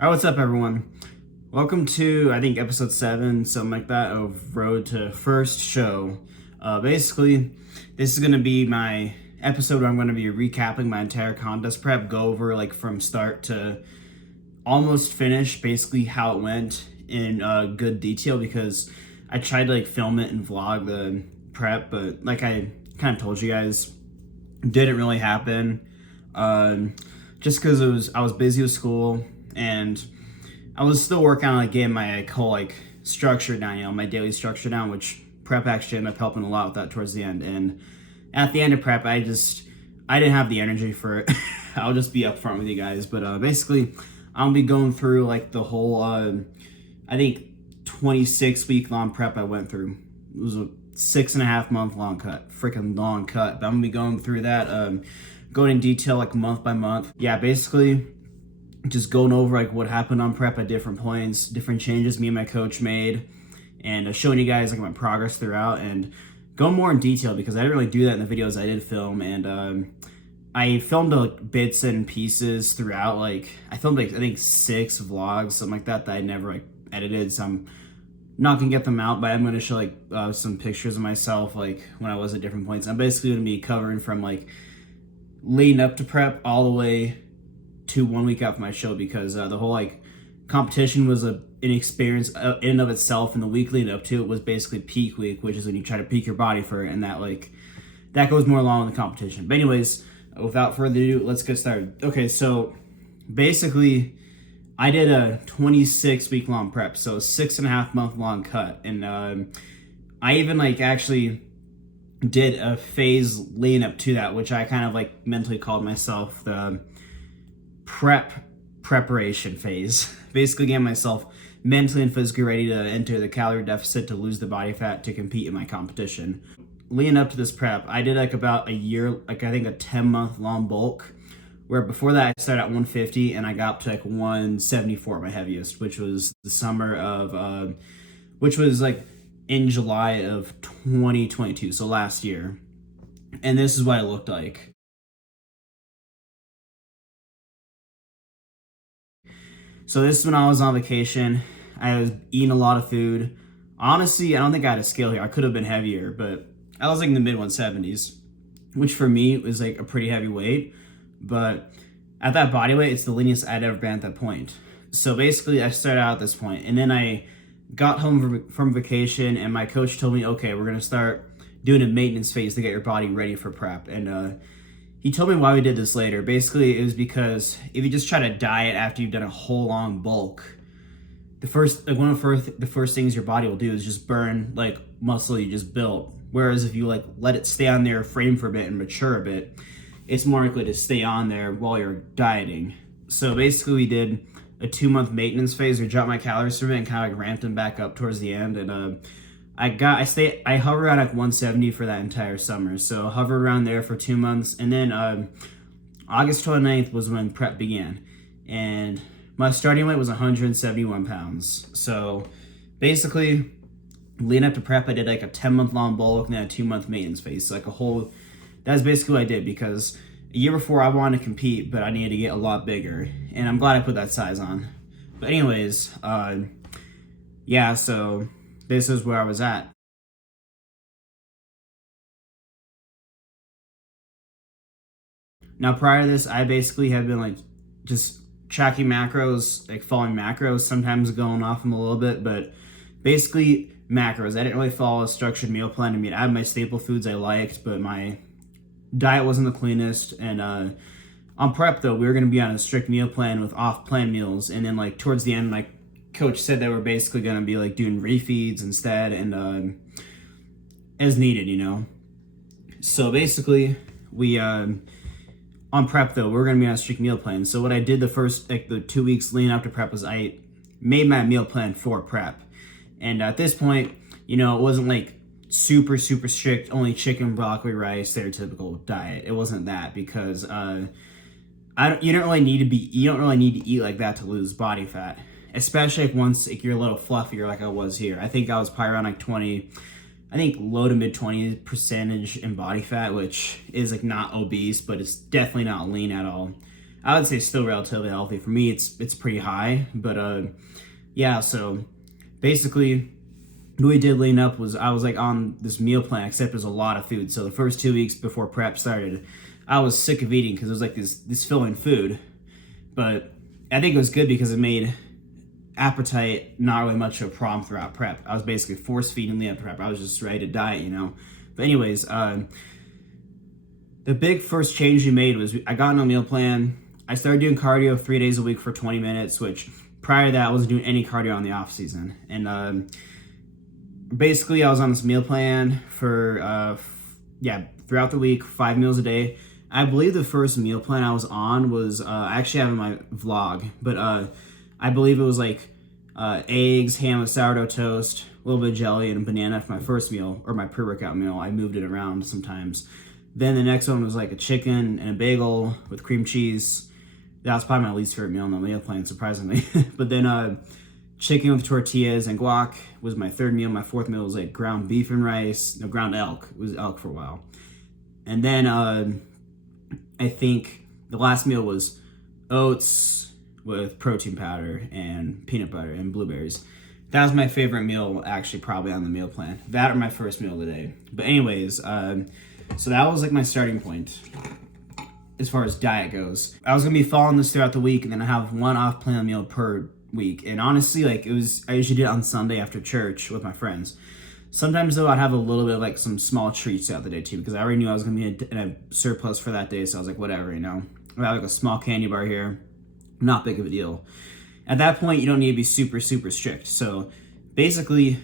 All right, what's up, everyone? Welcome to, I think, episode 7, something like that, of Road to First Show. Basically, this is going to be my episode where I'm going to be recapping my entire contest prep, go over, like, from start to almost finish, basically how it went in good detail, because I tried to, like, film it and vlog the prep, but like I kind of told you guys, didn't really happen. Just because I was busy with school, and I was still working on like getting my whole like structure down, my daily structure down, which prep actually ended up helping a lot with that towards the end. And at the end of prep, I didn't have the energy for it. I'll just be upfront with you guys. But basically, I'll be going through like the whole I think 26-week long prep I went through. It was a 6.5 month long cut, freaking long cut. But I'm gonna be going through that, going in detail like month by month. Yeah, basically just going over like what happened on prep at different points, different changes me and my coach made, and showing you guys like my progress throughout, and go more in detail because I didn't really do that in the videos I did film. And I filmed like bits and pieces throughout. Like I filmed like I think 6 vlogs, something like that I never like edited. So I'm not gonna get them out, but I'm gonna show like some pictures of myself like when I was at different points. I'm basically gonna be covering from like leading up to prep all the way to 1 week out from my show, because the whole like competition was an experience in and of itself, and the week leading up to it was basically peak week, which is when you try to peak your body for it, and that goes more along with the competition. But anyways, without further ado, let's get started. Okay, so basically I did a 26-week long prep, so a 6.5 month long cut, and I even like actually did a phase leading up to that, which I kind of like mentally called myself the preparation phase. Basically getting myself mentally and physically ready to enter the calorie deficit to lose the body fat to compete in my competition. Leading up to this prep, I did like about a year, like I think a 10-month long bulk, where before that I started at 150 and I got up to like 174, my heaviest, which was the summer of which was like in July of 2022, so last year. And this is what it looked like. So this is when I was on vacation. I was eating a lot of food. Honestly, I don't think I had a scale here. I could have been heavier, but I was like in the mid 170s, which for me was like a pretty heavy weight. But at that body weight, it's the leanest I'd ever been at that point. So basically, I started out at this point, and then I got home from vacation, and my coach told me, okay, we're gonna start doing a maintenance phase to get your body ready for prep. And he told me why we did this later. Basically, it was because if you just try to diet after you've done a whole long bulk, the first things your body will do is just burn like muscle you just built. Whereas if you like let it stay on there, frame for a bit, and mature a bit, it's more likely to stay on there while you're dieting. So basically, we did a 2-month maintenance phase. We dropped my calories from it and kind of like ramped them back up towards the end. And I hovered around like 170 for that entire summer. So hovered around there for 2 months. And then August 29th was when prep began. And my starting weight was 171 pounds. So basically, leading up to prep, I did like a 10-month long bulk and then a 2-month maintenance phase. So like that's basically what I did, because a year before I wanted to compete, but I needed to get a lot bigger. And I'm glad I put that size on. But anyways, yeah, so this is where I was at. Now, prior to this, I basically have been like just tracking macros, like following macros, sometimes going off them a little bit, but basically macros. I didn't really follow a structured meal plan. I mean, I had my staple foods I liked, but my diet wasn't the cleanest. And on prep, though, we were going to be on a strict meal plan with off-plan meals. And then like towards the end, like coach said they were basically going to be like doing refeeds instead, and as needed. So basically we on prep, though, we're going to be on a strict meal plan. So what I did the first like the 2 weeks leading up to prep was I made my meal plan for prep. And at this point, it wasn't like super strict, only chicken, broccoli, rice, stereotypical diet. It wasn't that, because you don't really need to eat like that to lose body fat, especially if once like you're a little fluffier like I was here. I think I was probably around like 20, I think low to mid 20% in body fat, which is like not obese, but it's definitely not lean at all. I would say still relatively healthy. For me, it's pretty high, but yeah. So basically, the way we did lean up was I was like on this meal plan, except there's a lot of food. So the first 2 weeks before prep started, I was sick of eating because it was like this filling food. But I think it was good because it made appetite not really much of a problem throughout prep. I was basically force feeding the prep. I was just ready to diet, you know. But anyways, the big first change we made was I got on a meal plan. I started doing cardio 3 days a week for 20 minutes, which prior to that I wasn't doing any cardio in the off season. And basically I was on this meal plan for throughout the week, 5 meals a day. I believe the first meal plan I was on was I actually have in my vlog, but I believe it was like eggs, ham with sourdough toast, a little bit of jelly, and a banana for my first meal, or my pre-workout meal. I moved it around sometimes. Then the next one was like a chicken and a bagel with cream cheese. That was probably my least favorite meal on the meal plan, surprisingly. But then chicken with tortillas and guac was my third meal. My fourth meal was like ground beef and rice. No, ground elk. It was elk for a while. And then I think the last meal was oats with protein powder and peanut butter and blueberries. That was my favorite meal, actually, probably on the meal plan. That or my first meal of the day. But anyways, so that was like my starting point as far as diet goes. I was gonna be following this throughout the week, and then I have one off-plan meal per week. And honestly, like I usually do it on Sunday after church with my friends. Sometimes though, I'd have a little bit of like some small treats throughout the day too, because I already knew I was gonna be in a surplus for that day. So I was like, whatever, you know. I have like a small candy bar here, not big of a deal. At that point, you don't need to be super strict. So basically,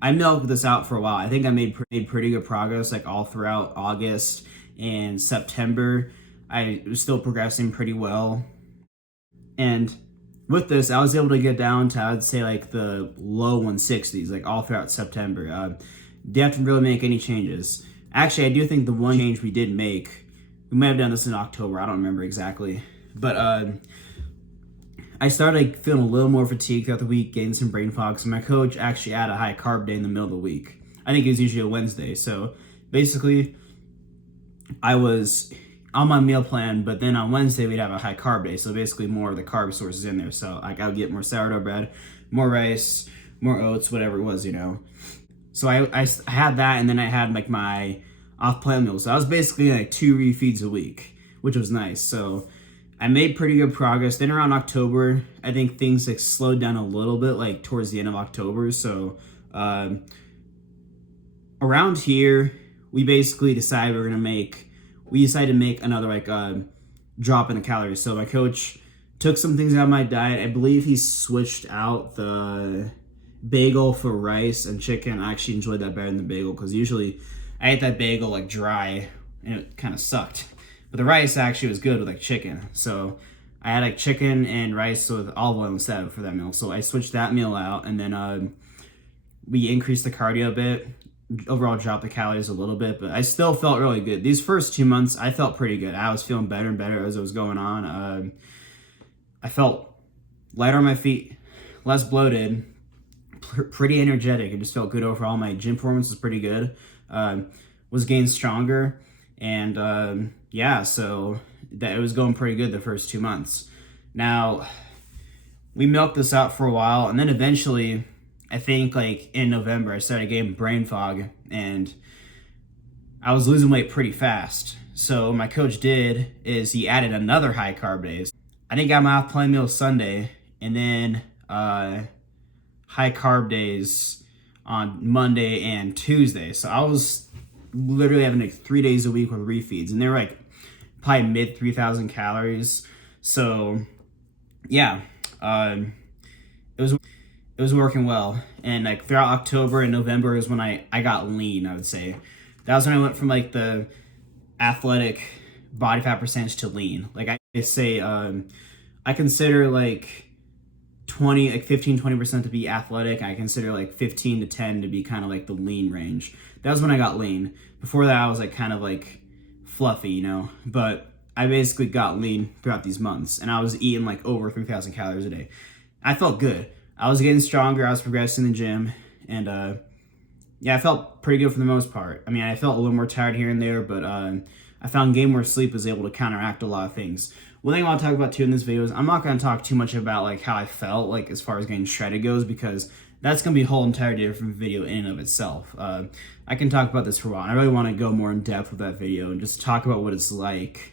I milked this out for a while. I think I made pretty good progress like all throughout August and September. I was still progressing pretty well. And with this, I was able to get down to, I would say, like the low 160s, like all throughout September. Didn't really make any changes. Actually, I do think the one change we did make, we might have done this in October, I don't remember exactly. But I started like feeling a little more fatigued throughout the week, getting some brain fog. So my coach actually had a high carb day in the middle of the week. I think it was usually a Wednesday. So basically, I was on my meal plan, but then on Wednesday we'd have a high carb day. So basically more of the carb sources in there. So like I would get more sourdough bread, more rice, more oats, whatever it was, you know. So I had that, and then I had like my off-plan meals. So I was basically like 2 refeeds a week, which was nice. So I made pretty good progress. Then around October, I think things like slowed down a little bit, like towards the end of October. So around here, we basically decided we decided to make another like drop in the calories. So my coach took some things out of my diet. I believe he switched out the bagel for rice and chicken. I actually enjoyed that better than the bagel, because usually I ate that bagel like dry and it kind of sucked. But the rice actually was good with like chicken. So I had like chicken and rice with olive oil instead for that meal. So I switched that meal out, and then we increased the cardio a bit. Overall dropped the calories a little bit, but I still felt really good. These first 2 months, I felt pretty good. I was feeling better and better as it was going on. I felt lighter on my feet, less bloated, pretty energetic. It just felt good overall. My gym performance was pretty good. Was getting stronger, and yeah, so that it was going pretty good the first 2 months. Now, we milked this out for a while, and then eventually, I think like in November, I started getting brain fog, and I was losing weight pretty fast. So what my coach did is he added another high carb days. I think I got my off-plan meal Sunday, and then high carb days on Monday and Tuesday. So I was literally having like 3 days a week with refeeds, and they were like probably mid 3,000 calories. So yeah, it was working well. And like throughout October and November is when I got lean, I would say. That was when I went from like the athletic body fat percentage to lean. Like I say, I consider like 15-20% to be athletic. I consider like 15 to 10 to be kind of like the lean range. That was when I got lean. Before that, I was like kind of like fluffy, you know. But I basically got lean throughout these months, and I was eating like over 3,000 calories a day. I felt good. I was getting stronger. I was progressing in the gym, and yeah, I felt pretty good for the most part. I mean, I felt a little more tired here and there, but I found getting more sleep was able to counteract a lot of things. one thing I want to talk about too in this video is I'm not going to talk too much about like how I felt like as far as getting shredded goes, because that's going to be a whole entirely different video in and of itself. I can talk about this for a while. I really want to go more in depth with that video and just talk about what it's like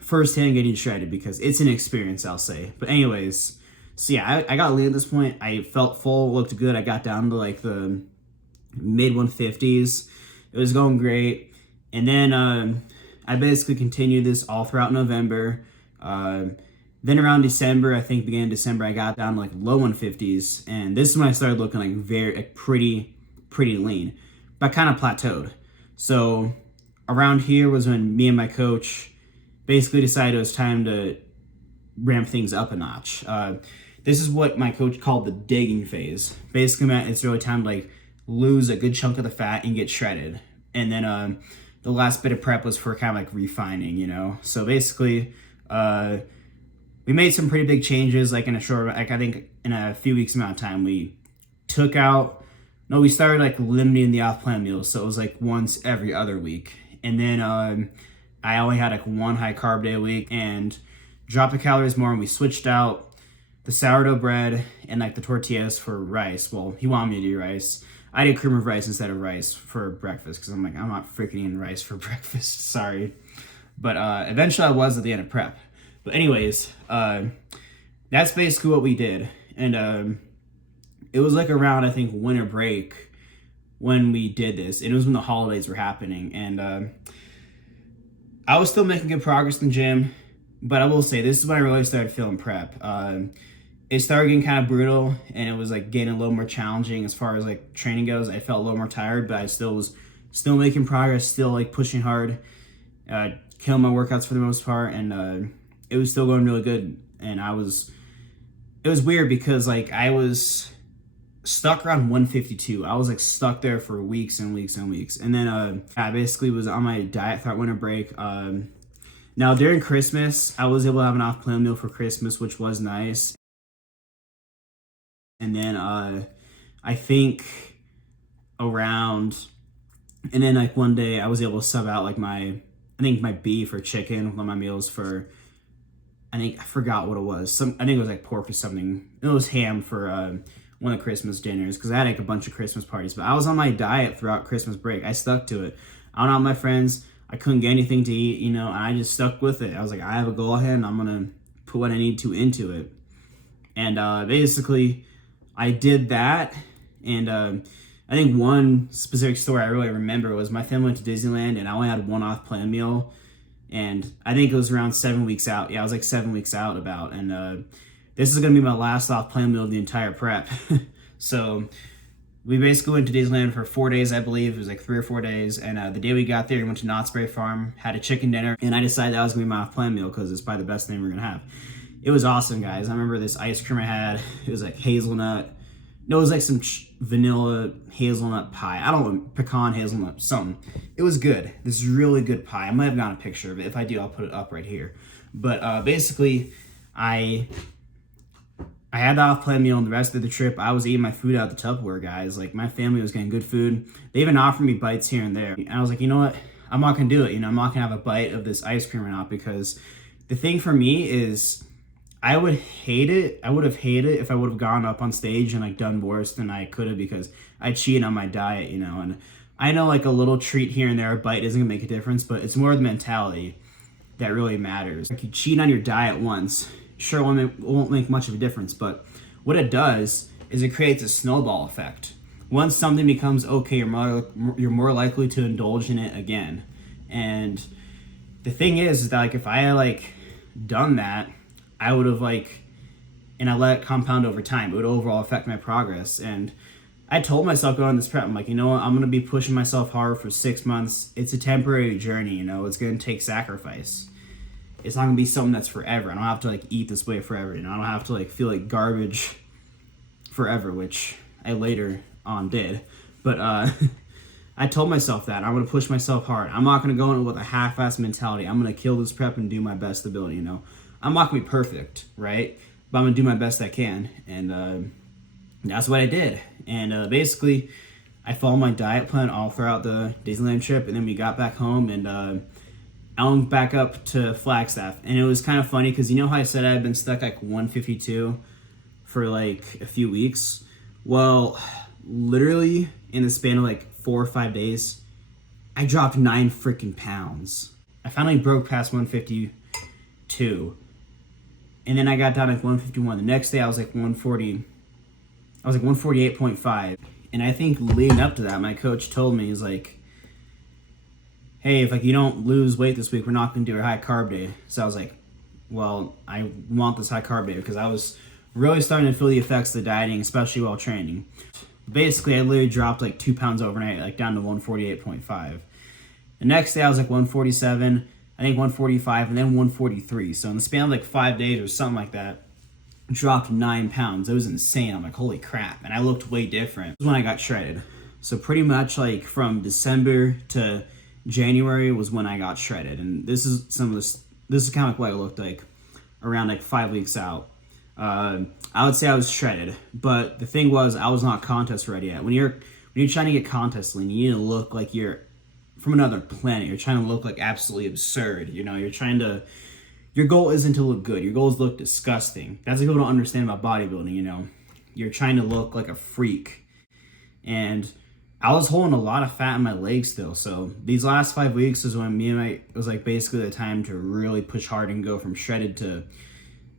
firsthand getting shredded, because it's an experience, I'll say. But anyways, so yeah, I got lean at this point. I felt full, looked good. I got down to like the mid 150s. It was going great. And then I basically continued this all throughout November. Then around December, I think beginning of December, I got down to like low 150s. And this is when I started looking like pretty lean. But I kind of plateaued. So around here was when me and my coach basically decided it was time to ramp things up a notch. This is what my coach called the digging phase. Basically meant it's really time to like lose a good chunk of the fat and get shredded. And then the last bit of prep was for kind of like refining, you know? So basically, we made some pretty big changes, like in a short, like I think in a few weeks amount of time, we started like limiting the off-plan meals. So it was like once every other week. And then I only had like one high carb day a week and dropped the calories more, and we switched out the sourdough bread and like the tortillas for rice. Well, he wanted me to do rice. I did cream of rice instead of rice for breakfast, because I'm like, I'm not freaking eating rice for breakfast, sorry. But eventually I was at the end of prep. But anyways, that's basically what we did. And it was like around, I think, winter break when we did this. It was when the holidays were happening. And I was still making good progress in the gym. But I will say, this is when I really started feeling prep. It started getting kind of brutal, and it was like getting a little more challenging as far as like training goes. I felt a little more tired, but I was still making progress, still like pushing hard, killing my workouts for the most part, and it was still going really good. And it was weird because like I was stuck around 152. I was like stuck there for weeks and weeks and weeks. And then I basically was on my diet throughout winter break. Now during Christmas, I was able to have an off-plan meal for Christmas, which was nice. And then I think around, and then like one day I was able to sub out like my beef or chicken, one of my meals for, I forgot what it was. I think it was like pork or something. It was ham for one of the Christmas dinners, because I had like a bunch of Christmas parties. But I was on my diet throughout Christmas break. I stuck to it. I went out with my friends. I couldn't get anything to eat, you know, and I just stuck with it. I was like, I have a goal ahead, and I'm gonna put what I need to into it. And basically, I did that. And I think one specific story I really remember was my family went to Disneyland, and I only had one off-plan meal. And I think it was around 7 weeks out. Yeah, I was like 7 weeks out about. And this is going to be my last off-plan meal of the entire prep. So we basically went to Disneyland for 4 days, I believe. It was like 3 or 4 days. And the day we got there, we went to Knott's Berry Farm, had a chicken dinner. And I decided that was going to be my off-plan meal because it's probably the best thing we're going to have. It was awesome, guys. I remember this ice cream I had. It was like hazelnut. No, it was like some vanilla hazelnut pie. I don't know, pecan hazelnut, something. It was good. This is really good pie. I might have gotten a picture of it. If I do, I'll put it up right here. But basically, I had the off-plan meal, and the rest of the trip, I was eating my food out the Tupperware, guys. Like, my family was getting good food. They even offered me bites here and there. And I was like, you know what? I'm not going to do it. You know, I'm not going to have a bite of this ice cream or not, because the thing for me is, I would hate it. I would have hated it if I would have gone up on stage and like done worse than I could have, because I cheated on my diet, you know. And I know like a little treat here and there, a bite isn't gonna make a difference, but it's more the mentality that really matters. Like, you cheat on your diet once, sure, it won't make much of a difference, but what it does is it creates a snowball effect. Once something becomes okay, you're more likely to indulge in it again. And the thing is that like if I had like done that, I would have and I let it compound over time, it would overall affect my progress. And I told myself going on this prep, I'm like, you know what, I'm going to be pushing myself hard for 6 months. It's a temporary journey, you know, it's going to take sacrifice. It's not going to be something that's forever. I don't have to like eat this way forever, you know, I don't have to like feel like garbage forever, which I later on did. But I told myself that I'm going to push myself hard. I'm not going to go in with a half-assed mentality. I'm going to kill this prep and do my best ability, you know. I'm not going to be perfect, right? But I'm going to do my best I can. And that's what I did. And basically, I followed my diet plan all throughout the Disneyland trip. And then we got back home, and I went back up to Flagstaff, and it was kind of funny because you know how I said I had been stuck like 152 for like a few weeks? Well, literally in the span of like 4 or 5 days, I dropped 9 freaking pounds. I finally broke past 152, and then I got down to like 151. The next day I was like 140. I was like 148.5. And I think leading up to that, my coach told me, he's like, hey, if like you don't lose weight this week, we're not gonna do a high carb day. So I was like, well, I want this high carb day because I was really starting to feel the effects of the dieting, especially while training. Basically, I literally dropped like 2 pounds overnight, like down to 148.5. The next day I was like 147, I think 145, and then 143. So in the span of like 5 days or something like that, dropped 9 pounds. It was insane. I'm like, holy crap. And I looked way different. This was when I got shredded. So pretty much like from December to January was when I got shredded. And this is kind of like what I looked like around like 5 weeks out. I would say I was shredded, but the thing was I was not contest ready yet. When you're trying to get contest lean, you need to look like you're from another planet. You're trying to look like absolutely absurd. You know, your goal isn't to look good. Your goal is to look disgusting. That's what people don't understand about bodybuilding, you know. You're trying to look like a freak. And I was holding a lot of fat in my legs still. So these last 5 weeks is when it was like basically the time to really push hard and go from shredded to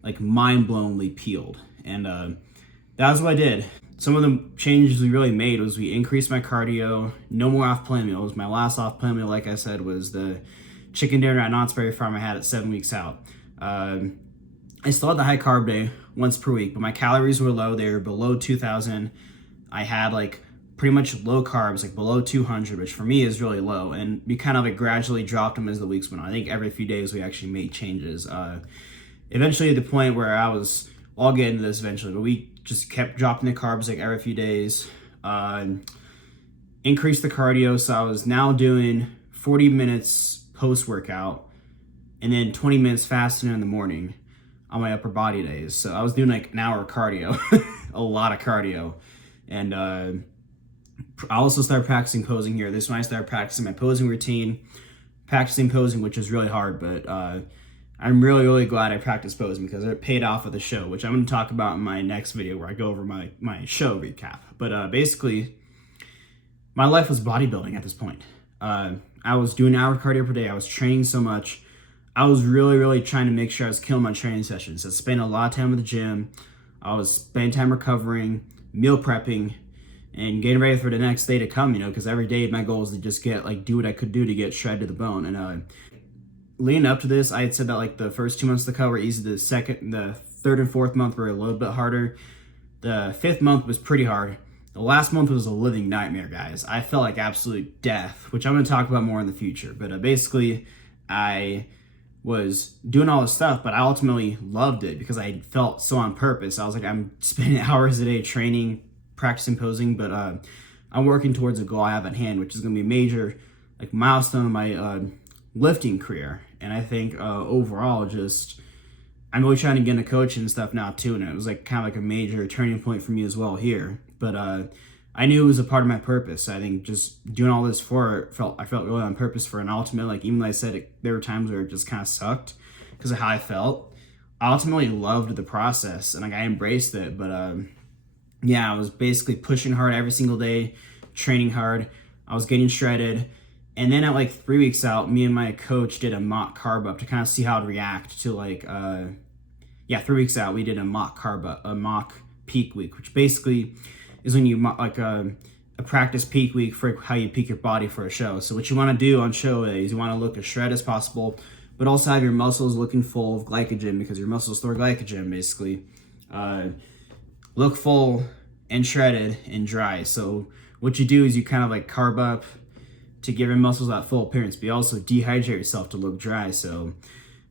like mind-blowingly peeled. And that was what I did. Some of the changes we really made was we increased my cardio, no more off-plan meals. My last off-plan meal, like I said, was the chicken dinner at Knott's Berry Farm I had at 7 weeks out. I still had the high carb day once per week, but my calories were low. They were below 2,000. I had like pretty much low carbs, like below 200, which for me is really low. And we kind of like gradually dropped them as the weeks went on. I think every few days we actually made changes. Eventually at the point where I'll get into this eventually, but we just kept dropping the carbs like every few days. Increased the cardio, so I was now doing 40 minutes post-workout and then 20 minutes fasting in the morning on my upper body days. So I was doing like an hour of cardio, a lot of cardio. And I also started practicing posing here. This is when I started practicing my posing routine, practicing posing, which is really hard, but I'm really, really glad I practiced posing because it paid off with the show, which I'm going to talk about in my next video where I go over my show recap. But basically, my life was bodybuilding at this point. I was doing an hour of cardio per day. I was training so much. I was really, really trying to make sure I was killing my training sessions. I spent a lot of time at the gym. I was spending time recovering, meal prepping, and getting ready for the next day to come, you know, because every day my goal is to just do what I could do to get shredded to the bone. And leading up to this, I had said that like the first 2 months of the cut were easy. The third and fourth month were a little bit harder. The fifth month was pretty hard. The last month was a living nightmare, guys. I felt like absolute death, which I'm going to talk about more in the future. But basically, I was doing all this stuff, but I ultimately loved it because I felt so on purpose. I was like, I'm spending hours a day training, practicing posing, but I'm working towards a goal I have at hand, which is going to be a major like milestone in my lifting career. And I think overall, just I'm really trying to get into coaching and stuff now too, and it was like kind of like a major turning point for me as well here. But I knew it was a part of my purpose. I think just doing all this I felt really on purpose for an ultimate. Like even though I said there were times where it just kind of sucked because of how I felt, I ultimately loved the process and like I embraced it. But yeah, I was basically pushing hard every single day, training hard. I was getting shredded. And then at like 3 weeks out, me and my coach did a mock carb up to kind of see how I'd react to like, 3 weeks out, we did a mock carb up, a mock peak week, which basically is when you like a practice peak week for how you peak your body for a show. So what you want to do on show day is you want to look as shred as possible, but also have your muscles looking full of glycogen because your muscles store glycogen basically. Look full and shredded and dry. So what you do is you kind of like carb up to give your muscles that full appearance, but you also dehydrate yourself to look dry. So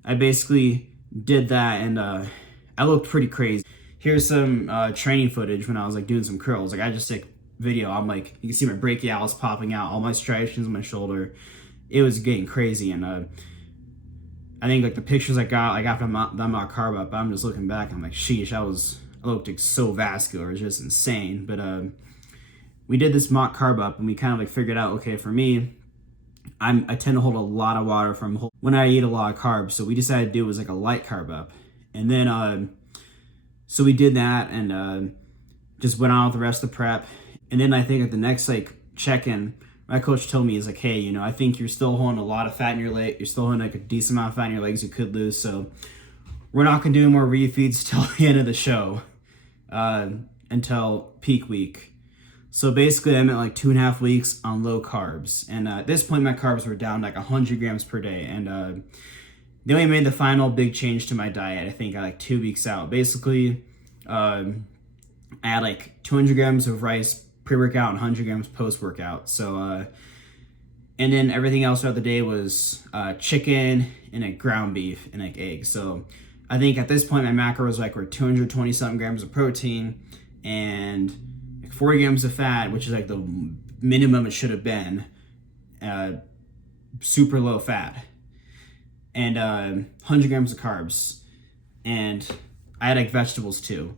I basically did that and I looked pretty crazy. Here's some training footage when I was like doing some curls. Like I just take video. I'm like, you can see my brachialis popping out, all my striations on my shoulder. It was getting crazy. And I think like the pictures I got like after that mock carb up, I'm just looking back. I'm like, sheesh, I looked like so vascular. It's just insane. But we did this mock carb up and we kind of like figured out, okay, for me, I tend to hold a lot of water from when I eat a lot of carbs. So we decided to do was like a light carb up. And then, so we did that and just went on with the rest of the prep. And then I think at the next like check-in, my coach told me, he's like, hey, I think you're still holding a lot of fat in your leg. You're still holding like a decent amount of fat in your legs you could lose. So we're not going to do more refeeds till the end of the show, until peak week. So basically, I'm at like 2.5 weeks on low carbs. And at this point, my carbs were down like 100 grams per day. And then we made the final big change to my diet, I think, at like 2 weeks out. Basically, I had like 200 grams of rice pre-workout and 100 grams post-workout. So, and then everything else throughout the day was chicken and like ground beef and like eggs. So I think at this point, my macros were 220 something grams of protein and 40 grams of fat, which is like the minimum it should have been, super low fat, and 100 grams of carbs, and I had like vegetables too.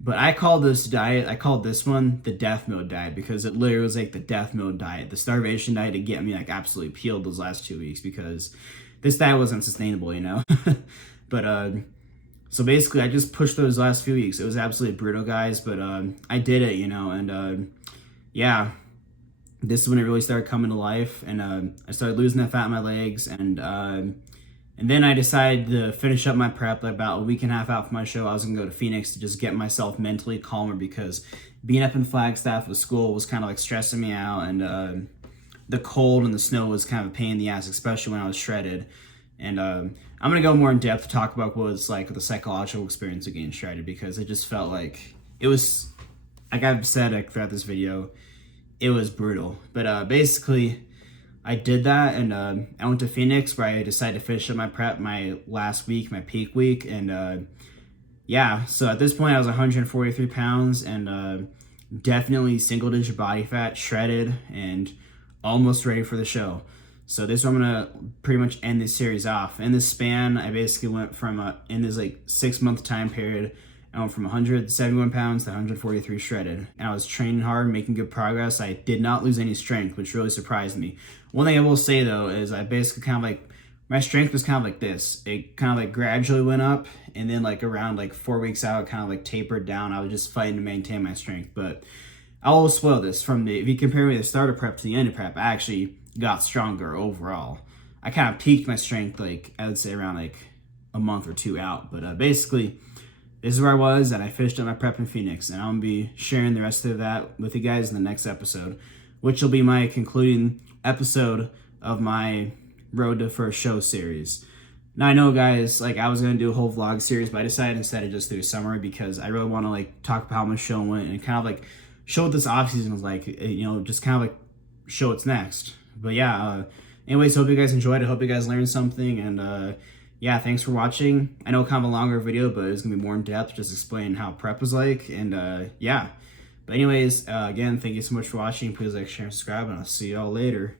But I called this one the death mode diet because it literally was like the death mode diet, the starvation diet to get me like absolutely peeled those last 2 weeks because this diet wasn't sustainable, But so basically, I just pushed those last few weeks. It was absolutely brutal, guys, but I did it, and yeah, this is when it really started coming to life, and I started losing that fat in my legs, and then I decided to finish up my prep like about a week and a half out from my show. I was gonna go to Phoenix to just get myself mentally calmer because being up in Flagstaff with school was kind of like stressing me out, and the cold and the snow was kind of a pain in the ass, especially when I was shredded. And I'm going to go more in depth to talk about what it's like the psychological experience of getting shredded because it just felt like it was, like I've said throughout this video, it was brutal. But basically, I did that and I went to Phoenix where I decided to finish up my prep my last week, my peak week. And yeah, so at this point I was 143 pounds and definitely single-digit body fat, shredded, and almost ready for the show. So this is where I'm going to pretty much end this series off. In this span, I basically went from, in this like 6-month time period, I went from 171 pounds to 143 shredded. And I was training hard, making good progress. I did not lose any strength, which really surprised me. One thing I will say though, is I basically kind of like, my strength was kind of like this. It kind of like gradually went up and then like around like 4 weeks out, it kind of like tapered down. I was just fighting to maintain my strength. But I'll always spoil this if you compare me the start of prep to the end of prep, I actually got stronger overall. I kind of peaked my strength like I would say around like a month or 2 out, but basically this is where I was and I finished up my prep in Phoenix, and I'm gonna be sharing the rest of that with you guys in the next episode, which will be my concluding episode of my Road to First Show series. Now I know, guys, like I was gonna do a whole vlog series, but I decided instead to just do a summary because I really want to like talk about how my show went and kind of like show what this off season was like, just kind of like show what's next. But yeah, anyways, hope you guys enjoyed. I hope you guys learned something. And yeah, thanks for watching. I know kind of a longer video, but it's going to be more in depth, just explaining how prep was like. And yeah, but anyways, again, thank you so much for watching. Please like, share, and subscribe, and I'll see y'all later.